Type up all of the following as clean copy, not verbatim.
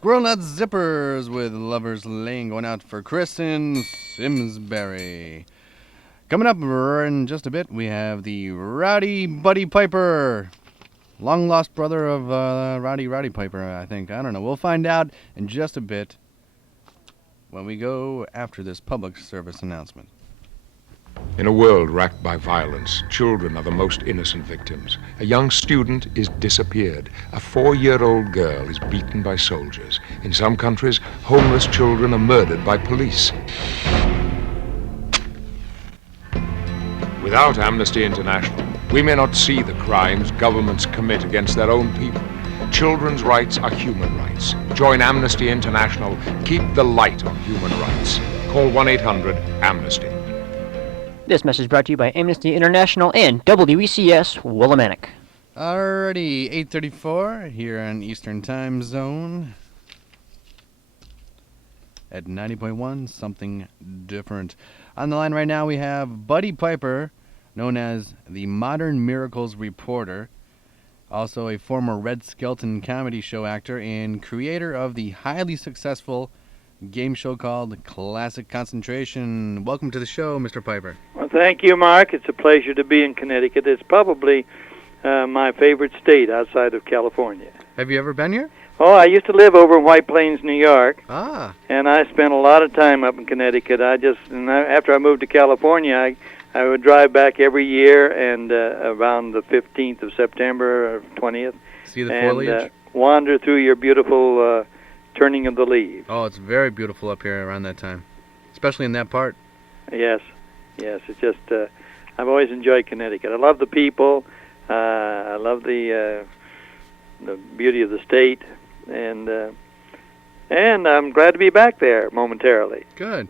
Squirrel Nut Zippers with Lover's Lane going out for Chris in Simsbury. Coming up in just a bit, we have the Rowdy Buddy Piper. Long lost brother of Rowdy Piper, I think. I don't know. We'll find out in just a bit when we go after this public service announcement. In a world racked by violence, children are the most innocent victims. A young student is disappeared. A 4-year-old girl is beaten by soldiers. In some countries, homeless children are murdered by police. Without Amnesty International, we may not see the crimes governments commit against their own people. Children's rights are human rights. Join Amnesty International. Keep the light on human rights. Call 1-800-AMNESTY. This message brought to you by Amnesty International and WECS Willimantic. Alrighty, 8:34 here on Eastern Time Zone at 90.1, something different. On the line right now we have Buddy Piper, known as the Modern Miracles Reporter, also a former Red Skelton comedy show actor and creator of the highly successful game show called Classic Concentration. Welcome to the show, Mr. Piper. Well, thank you, Mark. It's a pleasure to be in Connecticut. It's probably my favorite state outside of California. Have you ever been here? Oh, I used to live over in White Plains, New York. Ah. And I spent a lot of time up in Connecticut. After I moved to California, I would drive back every year and around the 15th of September or 20th. See the foliage? And wander through your beautiful turning of the leaves. Oh, it's very beautiful up here around that time, especially in that part. Yes. It's just I've always enjoyed Connecticut. I love the people. I love the beauty of the state, and I'm glad to be back there momentarily. Good.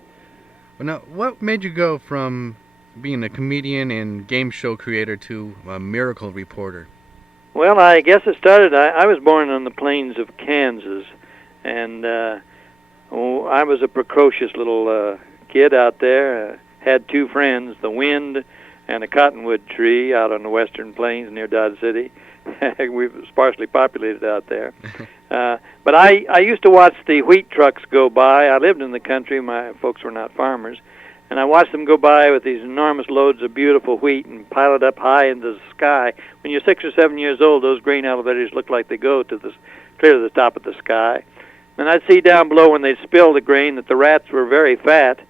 Well, now, what made you go from being a comedian and game show creator to a miracle reporter? Well, I guess it started. I was born on the plains of Kansas. And I was a precocious little kid out there. Had 2 friends, the wind and a cottonwood tree out on the western plains near Dodge City. We were sparsely populated out there. But I used to watch the wheat trucks go by. I lived in the country. My folks were not farmers. And I watched them go by with these enormous loads of beautiful wheat and pile it up high into the sky. When you're 6 or 7 years old, those grain elevators look like they go clear to the top of the sky. And I'd see down below when they'd spill the grain that the rats were very fat.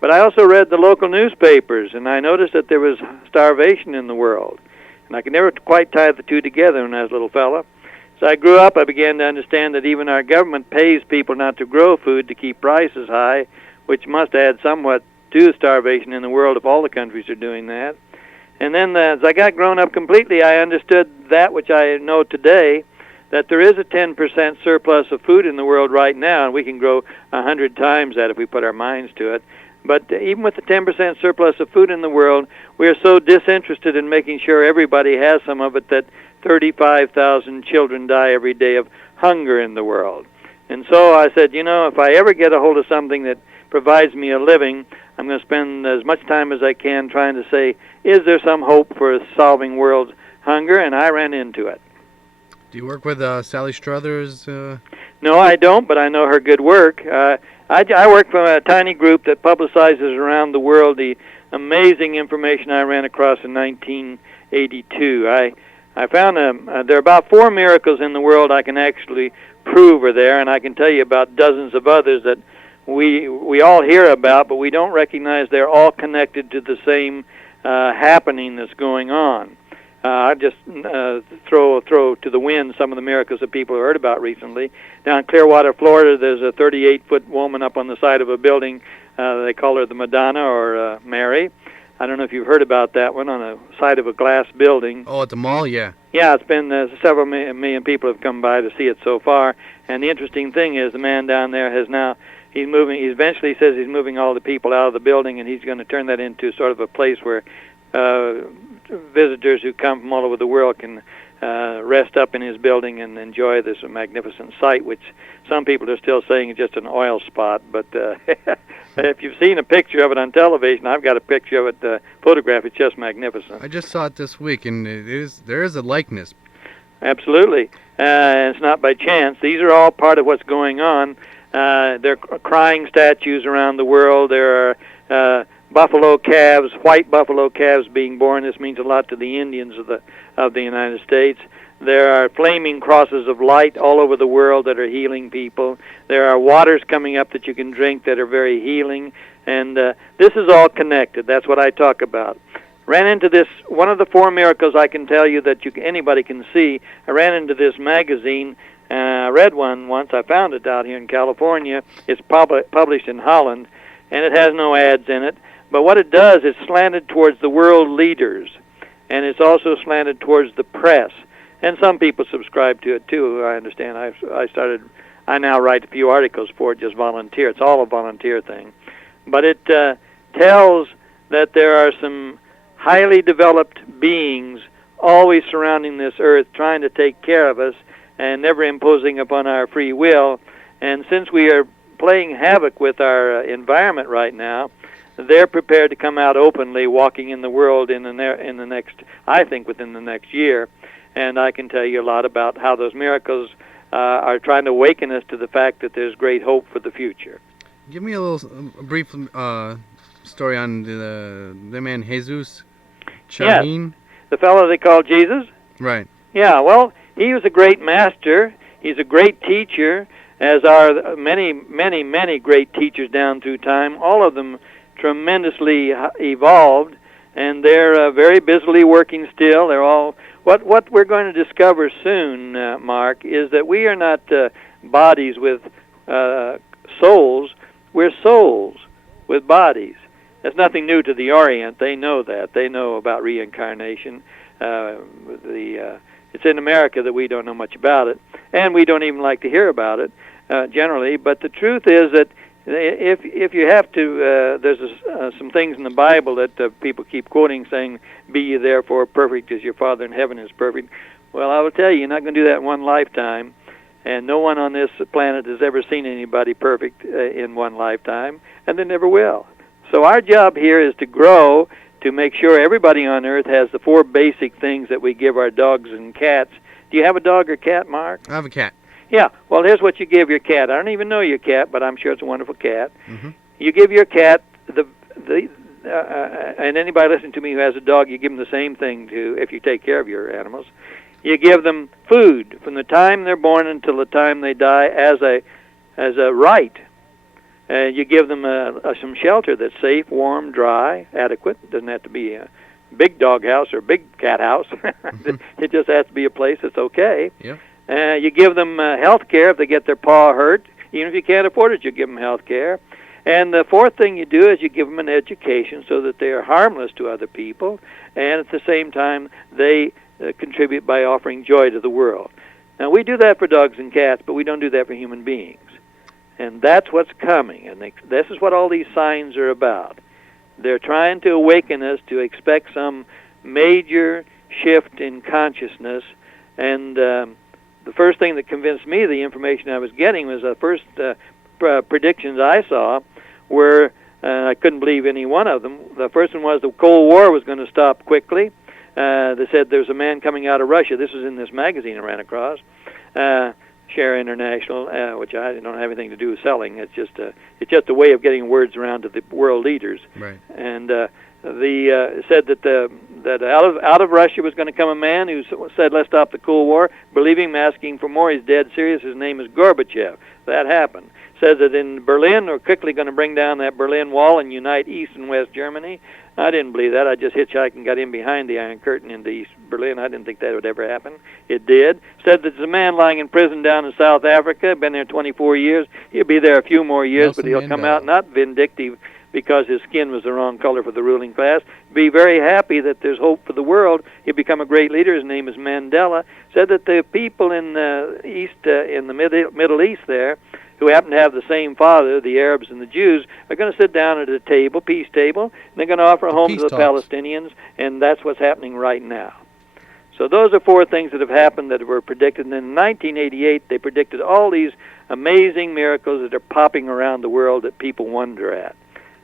But I also read the local newspapers, and I noticed that there was starvation in the world. And I could never quite tie the two together when I was a little fella. So I grew up, I began to understand that even our government pays people not to grow food to keep prices high, which must add somewhat to starvation in the world if all the countries are doing that. And then as I got grown up completely, I understood that which I know today, that there is a 10% surplus of food in the world right now, and we can grow 100 times that if we put our minds to it. But even with the 10% surplus of food in the world, we are so disinterested in making sure everybody has some of it that 35,000 children die every day of hunger in the world. And so I said, if I ever get a hold of something that provides me a living, I'm going to spend as much time as I can trying to say, is there some hope for solving world hunger? And I ran into it. Do you work with Sally Struthers? No, I don't, but I know her good work. I work for a tiny group that publicizes around the world the amazing information I ran across in 1982. I found there are about 4 miracles in the world I can actually prove are there, and I can tell you about dozens of others that we all hear about, but we don't recognize they're all connected to the same happening that's going on. I just throw to the wind some of the miracles that people have heard about recently. Down in Clearwater, Florida, there's a 38-foot woman up on the side of a building. They call her the Madonna or Mary. I don't know if you've heard about that one, on the side of a glass building. Oh, at the mall, yeah. Yeah, it's been several million people have come by to see it so far. And the interesting thing is the man down there has now, he eventually says he's moving all the people out of the building, and he's going to turn that into sort of a place where visitors who come from all over the world can rest up in his building and enjoy this magnificent sight, which some people are still saying is just an oil spot. But if you've seen a picture of it on television, I've got a picture of it, photograph. It's just magnificent. I just saw it this week, and there is a likeness. Absolutely. It's not by chance. These are all part of what's going on. There are crying statues around the world. There are buffalo calves, white buffalo calves being born. This means a lot to the Indians of the United States. There are flaming crosses of light all over the world that are healing people. There are waters coming up that you can drink that are very healing. And this is all connected. That's what I talk about. Ran into this, one of the 4 miracles I can tell you that anybody can see. I ran into this magazine. I read one once. I found it out here in California. It's published in Holland, and it has no ads in it. But what it does, it's slanted towards the world leaders, and it's also slanted towards the press. And some people subscribe to it too. I understand. I now write a few articles for it, just volunteer. It's all a volunteer thing. But it tells that there are some highly developed beings always surrounding this earth, trying to take care of us and never imposing upon our free will. And since we are playing havoc with our environment right now, they're prepared to come out openly, walking in the world in the next, I think, within the next year. And I can tell you a lot about how those miracles are trying to awaken us to the fact that there's great hope for the future. Give me a brief story on the man Jesus Chahin. Yes, the fellow they call Jesus. Right. Yeah, well, he was a great master. He's a great teacher, as are many, many, many great teachers down through time, all of them tremendously evolved, and they're very busily working still. They're all... What we're going to discover soon, Mark, is that we are not bodies with souls. We're souls with bodies. That's nothing new to the Orient. They know that. They know about reincarnation. It's in America that we don't know much about it, and we don't even like to hear about it generally. But the truth is that if you have to, there's some things in the Bible that people keep quoting, saying, "Be ye therefore perfect as your Father in heaven is perfect." Well, I will tell you, you're not going to do that in one lifetime, and no one on this planet has ever seen anybody perfect in one lifetime, and they never will. So our job here is to grow, to make sure everybody on earth has the 4 basic things that we give our dogs and cats. Do you have a dog or cat, Mark? I have a cat. Yeah, well, here's what you give your cat. I don't even know your cat, but I'm sure it's a wonderful cat. Mm-hmm. You give your cat and anybody listening to me who has a dog, you give them the same thing if you take care of your animals. You give them food from the time they're born until the time they die as a right. You give them some shelter that's safe, warm, dry, adequate. It doesn't have to be a big dog house or a big cat house. It just has to be a place that's okay. Yep. You give them health care if they get their paw hurt. Even if you can't afford it, you give them health care. And the 4th thing you do is you give them an education so that they are harmless to other people, and at the same time they contribute by offering joy to the world. Now, we do that for dogs and cats, but we don't do that for human beings. And that's what's coming, and this is what all these signs are about. They're trying to awaken us to expect some major shift in consciousness, and the first thing that convinced me the information I was getting was the first predictions I saw were, I couldn't believe any one of them. The first one was the Cold War was going to stop quickly. They said there's a man coming out of Russia. This was in this magazine I ran across, Share International, which I don't have anything to do with selling. It's just a way of getting words around to the world leaders. Right. And said that out of Russia was going to come a man who said, "Let's stop the Cold War." Believing him, asking for more. He's dead serious. His name is Gorbachev. That happened. Says that in Berlin, we're quickly going to bring down that Berlin Wall and unite East and West Germany. I didn't believe that. I just hitchhiked and got in behind the Iron Curtain into East Berlin. I didn't think that would ever happen. It did. Said that there's a man lying in prison down in South Africa, been there 24 years. He'll be there a few more years, Nelson but he'll Mandela. come out not vindictive because his skin was the wrong color for the ruling class. Be very happy that there's hope for the world. He'll become a great leader. His name is Mandela. Said that the people in the East, in the Middle East there, who happen to have the same father, the Arabs and the Jews, are going to sit down at a table, peace table, and they're going to offer a home to the Palestinians, and that's what's happening right now. So those are 4 things that have happened that were predicted. And then in 1988, they predicted all these amazing miracles that are popping around the world that people wonder at.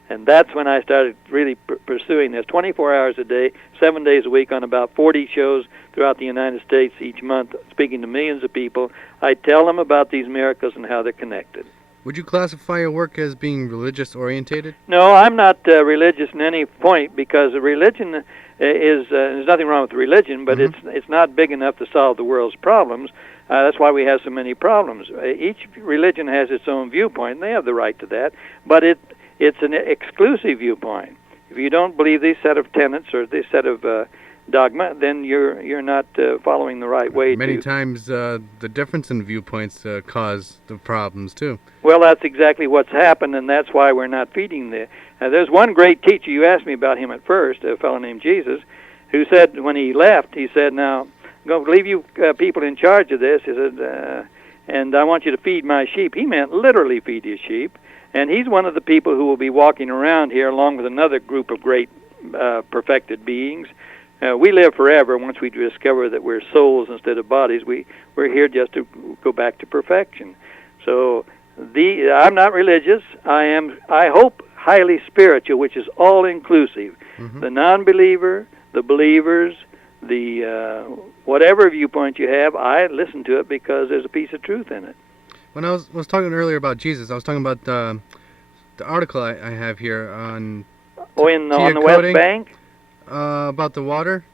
And that's when I started really pursuing this 24 hours a day, 7 days a week on about 40 shows throughout the United States each month, speaking to millions of people. I tell them about these miracles and how they're connected. Would you classify your work as being religious orientated? No, I'm not religious in any point, because religion is there's nothing wrong with religion, but it's not big enough to solve the world's problems. That's why we have so many problems. Each religion has its own viewpoint, and they have the right to that, but it's an exclusive viewpoint. If you don't believe this set of tenets or this set of dogma, then you're not following the right way. Many times the difference in viewpoints cause the problems too. Well, that's exactly what's happened, and that's why we're not feeding the... there's one great teacher, you asked me about him at first, a fellow named Jesus, who said when he left, he said, now, I'm going to leave you people in charge of this. He said, and I want you to feed my sheep. He meant literally feed his sheep. And he's one of the people who will be walking around here along with another group of great perfected beings. We live forever. Once we discover that we're souls instead of bodies, we're here just to go back to perfection. So I'm not religious. I hope, highly spiritual, which is all-inclusive. The non-believer, the believers, the whatever viewpoint you have, I listen to it because there's a piece of truth in it. When I was talking earlier about Jesus, I was talking about the article I have here on... on the West Bank? About the water.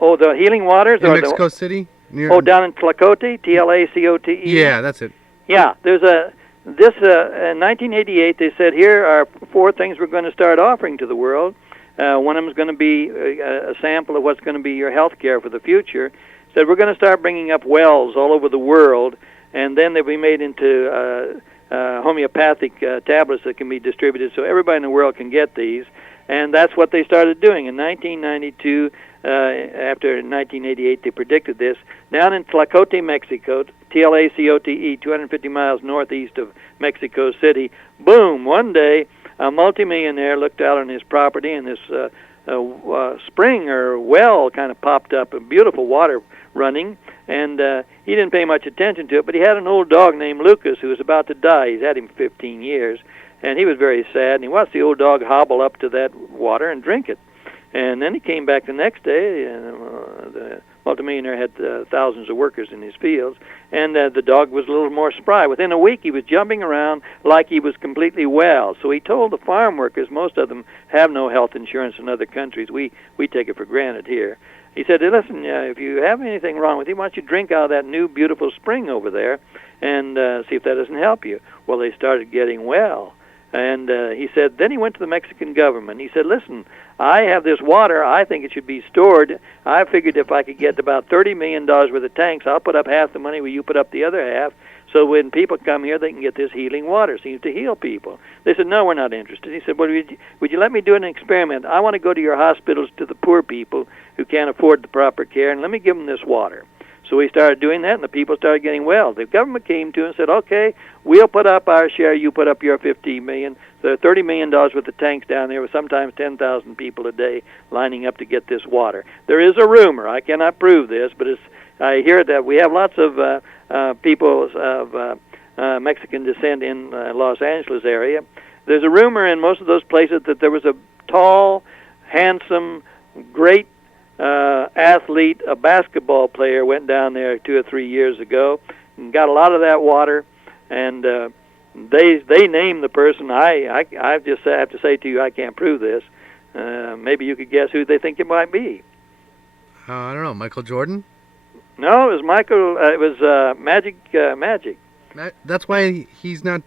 Oh, the healing waters? In Mexico City? Down in Tlacote? Tlacote? Yeah, that's it. Yeah, there's in 1988, they said, here are 4 things we're going to start offering to the world. One of them is going to be a sample of what's going to be your health care for the future. Said we're going to start bringing up wells all over the world, and then they'll be made into homeopathic tablets that can be distributed so everybody in the world can get these. And that's what they started doing. In 1992, after 1988, they predicted this. Down in Tlacote, Mexico, Tlacote, 250 miles northeast of Mexico City, boom, one day, a multimillionaire looked out on his property, and this spring or well kind of popped up, and beautiful water running, and he didn't pay much attention to it, but he had an old dog named Lucas who was about to die. He's had him 15 years, and he was very sad, and he watched the old dog hobble up to that water and drink it. And then he came back the next day, and the multimillionaire had thousands of workers in his fields, and the dog was a little more spry. Within a week, he was jumping around like he was completely well. So he told the farm workers, most of them have no health insurance in other countries. We take it for granted here. He said, listen, if you have anything wrong with you, why don't you drink out of that new beautiful spring over there and see if that doesn't help you. Well, they started getting well. And he said, then he went to the Mexican government. He said, listen, I have this water. I think it should be stored. I figured if I could get about $30 million worth of tanks, I'll put up half the money, will you put up the other half? So when people come here, they can get this healing water. Seems to heal people. They said, no, we're not interested. He said, well, would you let me do an experiment? I want to go to your hospitals, to the poor people who can't afford the proper care, and let me give them this water. So we started doing that, and the people started getting well. The government came to us and said, okay, we'll put up our share, you put up your $15 million. So there are $30 million worth of tanks down there with sometimes 10,000 people a day lining up to get this water. There is a rumor, I cannot prove this, but I hear that we have lots of people of Mexican descent in Los Angeles area. There's a rumor in most of those places that there was a tall, handsome, great athlete, a basketball player, went down there 2 or 3 years ago and got a lot of that water, and they named the person. I just have to say to you, I can't prove this. Maybe you could guess who they think it might be. I don't know, Michael Jordan? No, it was Michael. It was Magic. That's why he's not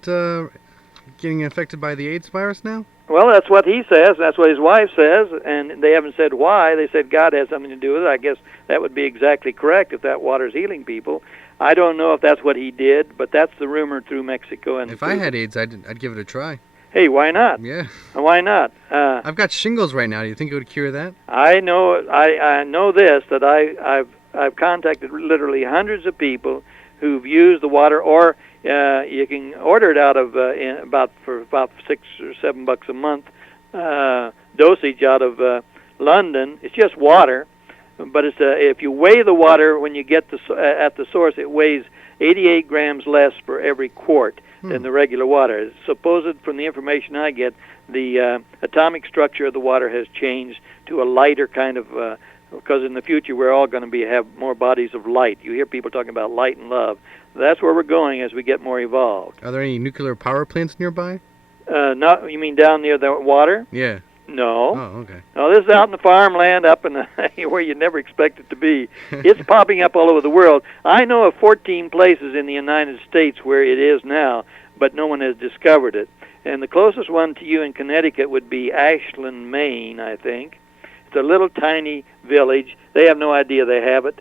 getting infected by the AIDS virus now? Well, that's what he says. That's what his wife says, and they haven't said why. They said God has something to do with it. I guess that would be exactly correct if that water's healing people. I don't know if that's what he did, but that's the rumor through Mexico. And if I had AIDS, I'd give it a try. Hey, why not? Yeah. Why not? I've got shingles right now. Do you think it would cure that? I know. I know this, that I've contacted literally hundreds of people who've used the water, or you can order it out of for about $6 or $7 a month dosage out of London. It's just water. but it's if you weigh the water when you get at the source, it weighs 88 grams less for every quart than the regular water. It's supposed, from the information I get, the atomic structure of the water has changed to a lighter kind of, because in the future we're all going to have more bodies of light. You hear people talking about light and love. That's where we're going as we get more evolved. Are there any nuclear power plants nearby? Not, you mean down near the water? Yeah. No. Oh, okay. No, this is out in the farmland up in the, where you never expect it to be. It's popping up all over the world. I know of 14 places in the United States where it is now, but no one has discovered it. And the closest one to you in Connecticut would be Ashland, Maine, I think. It's a little tiny village. They have no idea they have it,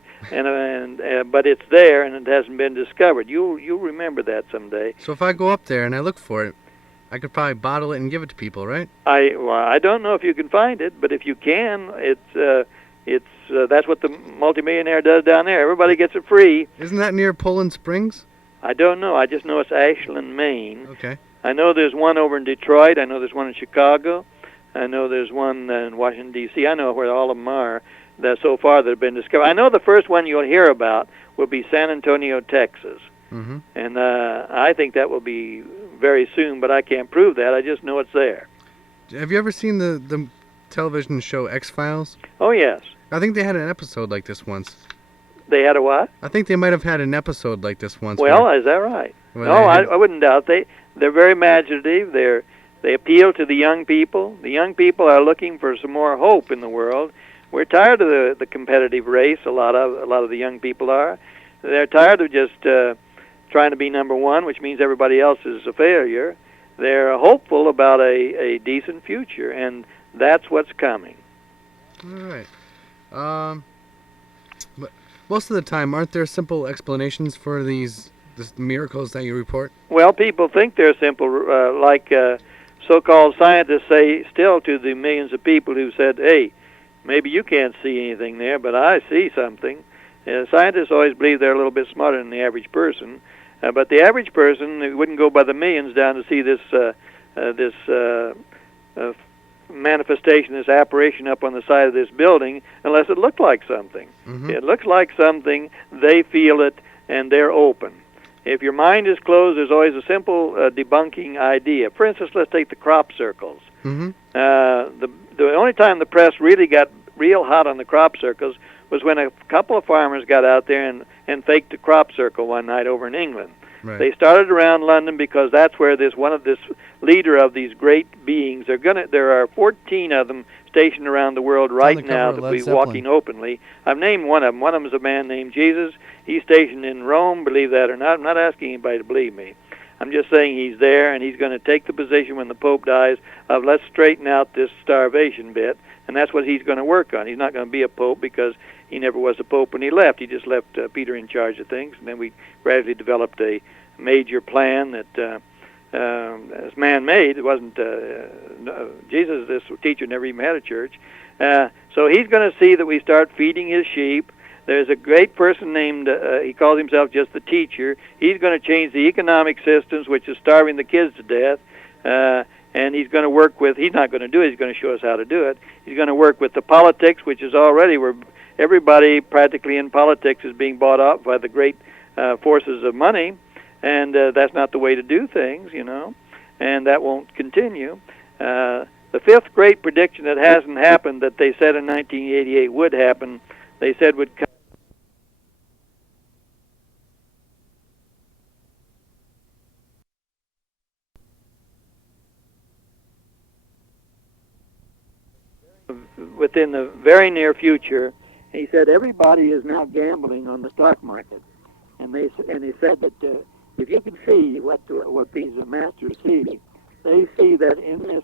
but it's there and it hasn't been discovered. You'll remember that someday. So if I go up there and I look for it, I could probably bottle it and give it to people, right? I don't know if you can find it, but if you can, that's what the multimillionaire does down there. Everybody gets it free. Isn't that near Poland Springs? I don't know. I just know it's Ashland, Maine. Okay. I know there's one over in Detroit. I know there's one in Chicago. I know there's one in Washington, D.C. I know where all of them are that so far that have been discovered. I know the first one you'll hear about will be San Antonio, Texas. Mm-hmm. And I think that will be very soon, but I can't prove that. I just know it's there. Have you ever seen the television show X-Files? Oh, yes. I think they had an episode like this once. They had a what? I think they might have had an episode like this once. Well, is that right? No, I wouldn't doubt. They're very imaginative. They appeal to the young people. The young people are looking for some more hope in the world. We're tired of the competitive race. A lot of the young people are. They're tired of just trying to be number one, which means everybody else is a failure. They're hopeful about a decent future, and that's what's coming. All right. But most of the time, aren't there simple explanations for these miracles that you report? Well, people think they're simple, like so-called scientists say still to the millions of people who said, hey, maybe you can't see anything there, but I see something. Scientists always believe they're a little bit smarter than the average person, but the average person wouldn't go by the millions down to see this manifestation, this apparition up on the side of this building, unless it looked like something. Mm-hmm. It looks like something, they feel it, and they're open. If your mind is closed, there's always a simple debunking idea. For instance, let's take the crop circles. Mm-hmm. The only time the press really got real hot on the crop circles was when a couple of farmers got out there and faked a crop circle one night over in England. Right. They started around London because that's where this leader of these great beings. There are 14 of them stationed around the world right now that will be walking openly. I've named one of them. One of them is a man named Jesus. He's stationed in Rome, believe that or not. I'm not asking anybody to believe me. I'm just saying he's there, and he's going to take the position when the Pope dies of let's straighten out this starvation bit, and that's what he's going to work on. He's not going to be a Pope because he never was a Pope when he left. He just left Peter in charge of things, and then we gradually developed a major plan that is man-made. It wasn't Jesus, this teacher, never even had a church. So he's going to see that we start feeding his sheep. There's a great person named, he calls himself just the teacher. He's going to change the economic systems, which is starving the kids to death. And he's going to work with, he's not going to do it, he's going to show us how to do it. He's going to work with the politics, which is already where everybody practically in politics is being bought up by the great forces of money. And that's not the way to do things, you know. And that won't continue. The fifth great prediction that hasn't happened that they said in 1988 would happen, they said would come. Within the very near future, he said everybody is now gambling on the stock market, and he said that if you can see what these masters see, they see that in this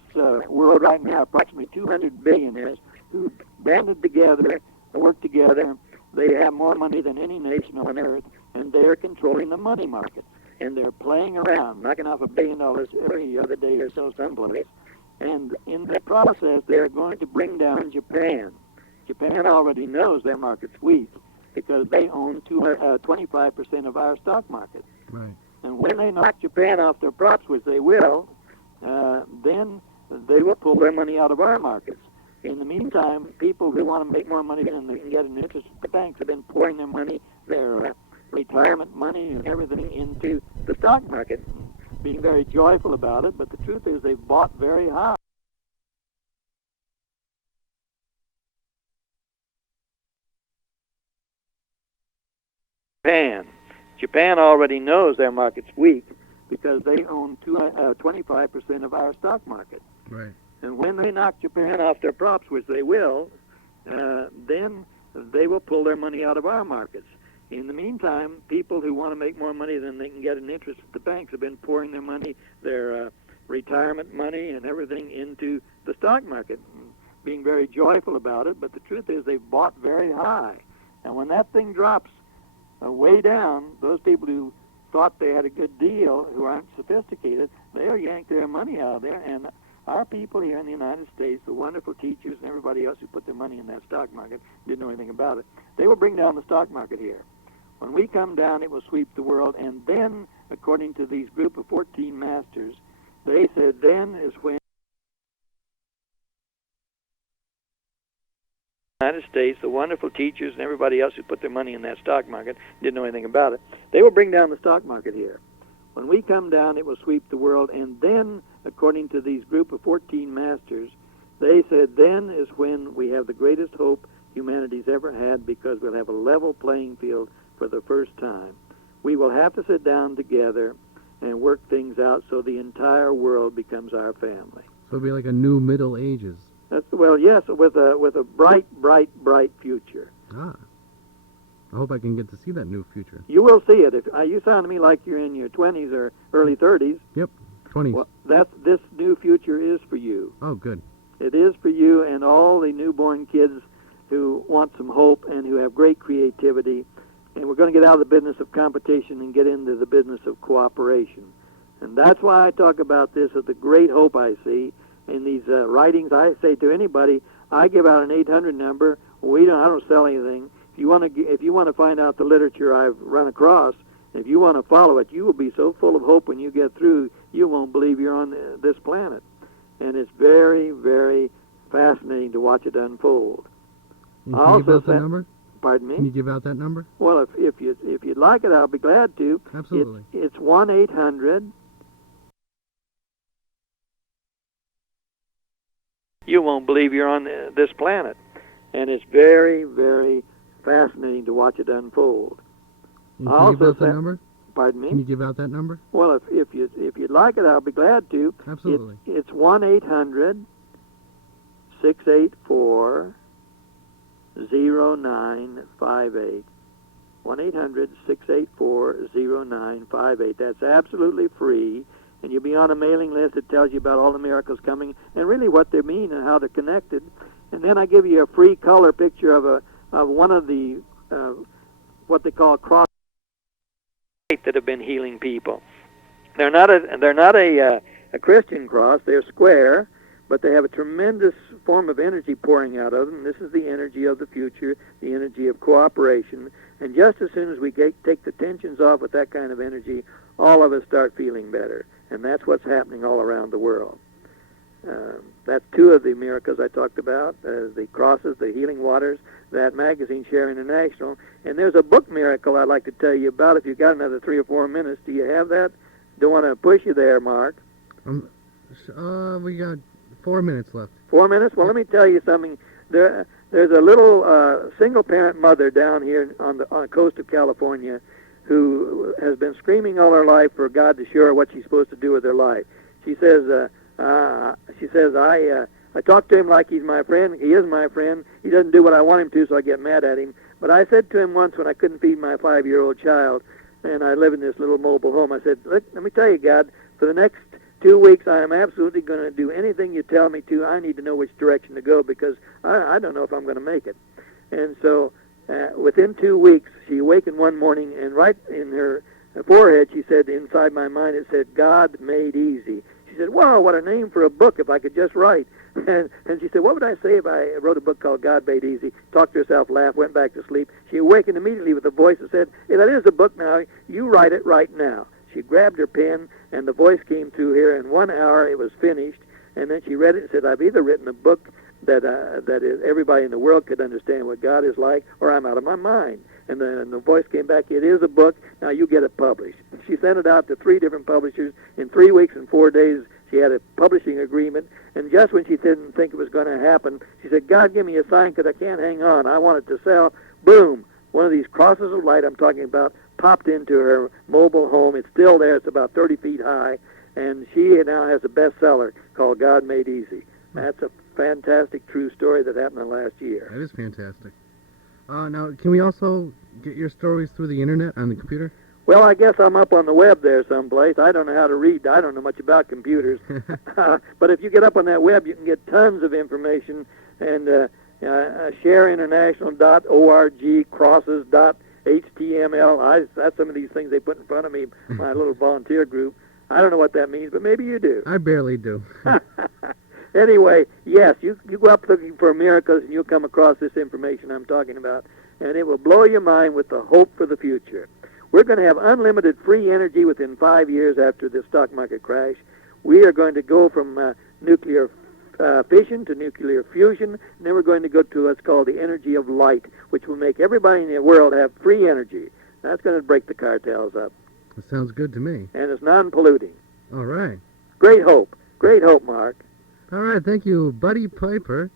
world right now, approximately 200 billionaires who banded together, work together. They have more money than any nation on earth, and they're controlling the money market, and they're playing around, knocking off $1 billion every other day or so someplace. And in the process, they're going to bring down Japan. Japan already knows their market's weak because they own 25% of our stock market. Right. And when they knock Japan off their props, which they will, then they will pull their money out of our markets. In the meantime, people who want to make more money than they can get in interest, the banks have been pouring their money, their retirement money and everything into the stock market, being very joyful about it, but the truth is they've bought very high. Japan already knows their market's weak because they own 25% of our stock market. Right. And when they knock Japan off their props, which they will, then they will pull their money out of our markets. In the meantime, people who want to make more money than they can get in interest at the banks have been pouring their money, their retirement money and everything into the stock market, being very joyful about it, but the truth is they've bought very high. And when that thing drops way down, those people who thought they had a good deal, who aren't sophisticated, they'll yank their money out of there. And our people here in the United States, the wonderful teachers and everybody else who put their money in that stock market, didn't know anything about it, they will bring down the stock market here. When we come down, it will sweep the world. And then, according to these group of 14 masters, they said then is when the United States, the wonderful teachers and everybody else who put their money in that stock market, didn't know anything about it, they will bring down the stock market here. When we come down, it will sweep the world. And then, according to these group of 14 masters, they said then is when we have the greatest hope humanity's ever had, because we'll have a level playing field for the first time. We will have to sit down together and work things out so the entire world becomes our family. So it'll be like a new Middle Ages. Well, yes, with a bright, bright, bright future. Ah. I hope I can get to see that new future. You will see it. If you sound to me like you're in your 20s or early 30s. Yep, 20s. Well, this new future is for you. Oh, good. It is for you and all the newborn kids who want some hope and who have great creativity. And we're going to get out of the business of competition and get into the business of cooperation. And that's why I talk about this as the great hope I see in these writings. I say to anybody, I give out an 800 number. I don't sell anything. If you want to find out the literature I've run across, if you want to follow it, you will be so full of hope when you get through, you won't believe you're on this planet. And it's very, very fascinating to watch it unfold. Can you give out that number? Pardon me? Can you give out that number? Well, if you'd like it, I'll be glad to. Absolutely. It's 1-800. You won't believe you're on this planet. And it's very, very fascinating to watch it unfold. Can you give out that number? Pardon me? Can you give out that number? Well, if you'd like it, I'll be glad to. Absolutely. It's 1-800-684-0958. 1-800-684-0958. That's absolutely free, and you'll be on a mailing list that tells you about all the miracles coming and really what they mean and how they're connected. And then I give you a free color picture of one of the what they call cross that have been healing people. They're not a Christian cross. They're square, but they have a tremendous form of energy pouring out of them. This is the energy of the future, the energy of cooperation. And just as soon as we take the tensions off with that kind of energy, all of us start feeling better. And that's what's happening all around the world. That's two of the miracles I talked about, the crosses, the healing waters, that magazine, Share International. And there's a book miracle I'd like to tell you about if you've got another 3 or 4 minutes. Do you have that? Don't want to push you there, Mark. We got 4 minutes left. 4 minutes? Well, let me tell you something. There's a little single-parent mother down here on the coast of California who has been screaming all her life for God to show her what she's supposed to do with her life. She says, I talk to him like he's my friend. He is my friend. He doesn't do what I want him to, so I get mad at him. But I said to him once when I couldn't feed my 5-year-old child, and I live in this little mobile home, I said, let me tell you, God, for the next 2 weeks, I am absolutely going to do anything you tell me to. I need to know which direction to go because I don't know if I'm going to make it. And so within 2 weeks, she awakened one morning, and right in her forehead, she said, inside my mind, it said, God made easy. She said, wow, what a name for a book if I could just write. And she said, what would I say if I wrote a book called God Made Easy? Talked to herself, laughed, went back to sleep. She awakened immediately with a voice that said, hey, that is a book now. You write it right now. She grabbed her pen, and the voice came through here. In 1 hour, it was finished. And then she read it and said, I've either written a book that everybody in the world could understand what God is like, or I'm out of my mind. And then the voice came back, it is a book, now you get it published. She sent it out to 3 different publishers. In 3 weeks and 4 days, she had a publishing agreement. And just when she didn't think it was going to happen, she said, God, give me a sign because I can't hang on. I want it to sell. Boom. One of these crosses of light I'm talking about popped into her mobile home. It's still there. It's about 30 feet high. And she now has a bestseller called God Made Easy. That's a fantastic true story that happened in the last year. That is fantastic. Now, can we also get your stories through the internet on the computer? Well, I guess I'm up on the web there someplace. I don't know how to read. I don't know much about computers. But if you get up on that web, you can get tons of information. And shareinternational.org, crosses.html. That's some of these things they put in front of me, my little volunteer group. I don't know what that means, but maybe you do. I barely do. Anyway, yes, you go up looking for miracles and you'll come across this information I'm talking about, and it will blow your mind with the hope for the future. We're going to have unlimited free energy within 5 years after the stock market crash. We are going to go from nuclear fission to nuclear fusion, and then we're going to go to what's called the energy of light, which will make everybody in the world have free energy. That's going to break the cartels up. That sounds good to me. And it's non-polluting. All right. Great hope. Great hope, Mark. All right, thank you, Buddy Piper.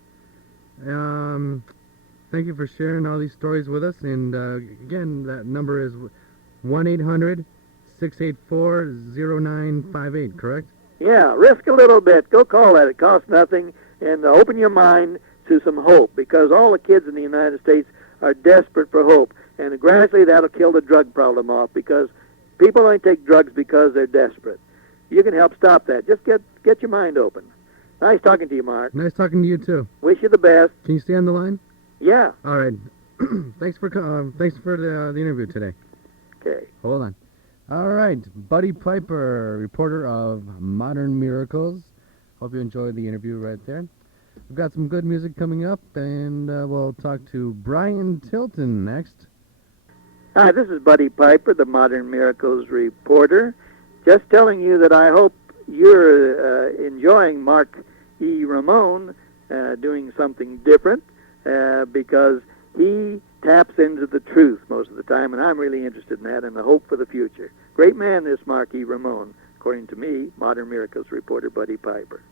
Thank you for sharing all these stories with us. And again, that number is 1-800-684-0958, correct? Yeah, risk a little bit. Go call that. It costs nothing. And open your mind to some hope, because all the kids in the United States are desperate for hope. And gradually that'll kill the drug problem off, because people only take drugs because they're desperate. You can help stop that. Just get your mind open. Nice talking to you, Mark. Nice talking to you, too. Wish you the best. Can you stay on the line? Yeah. All right. Thanks for the interview today. Okay. Hold on. All right. Buddy Piper, reporter of Modern Miracles. Hope you enjoyed the interview right there. We've got some good music coming up, and we'll talk to Brian Tilton next. Hi, this is Buddy Piper, the Modern Miracles reporter. Just telling you that I hope you're enjoying Mark E. Ramone doing something different, because he taps into the truth most of the time, and I'm really interested in that and the hope for the future. Great man, this Mark E. Ramone, according to me, Modern Miracles reporter Buddy Piper.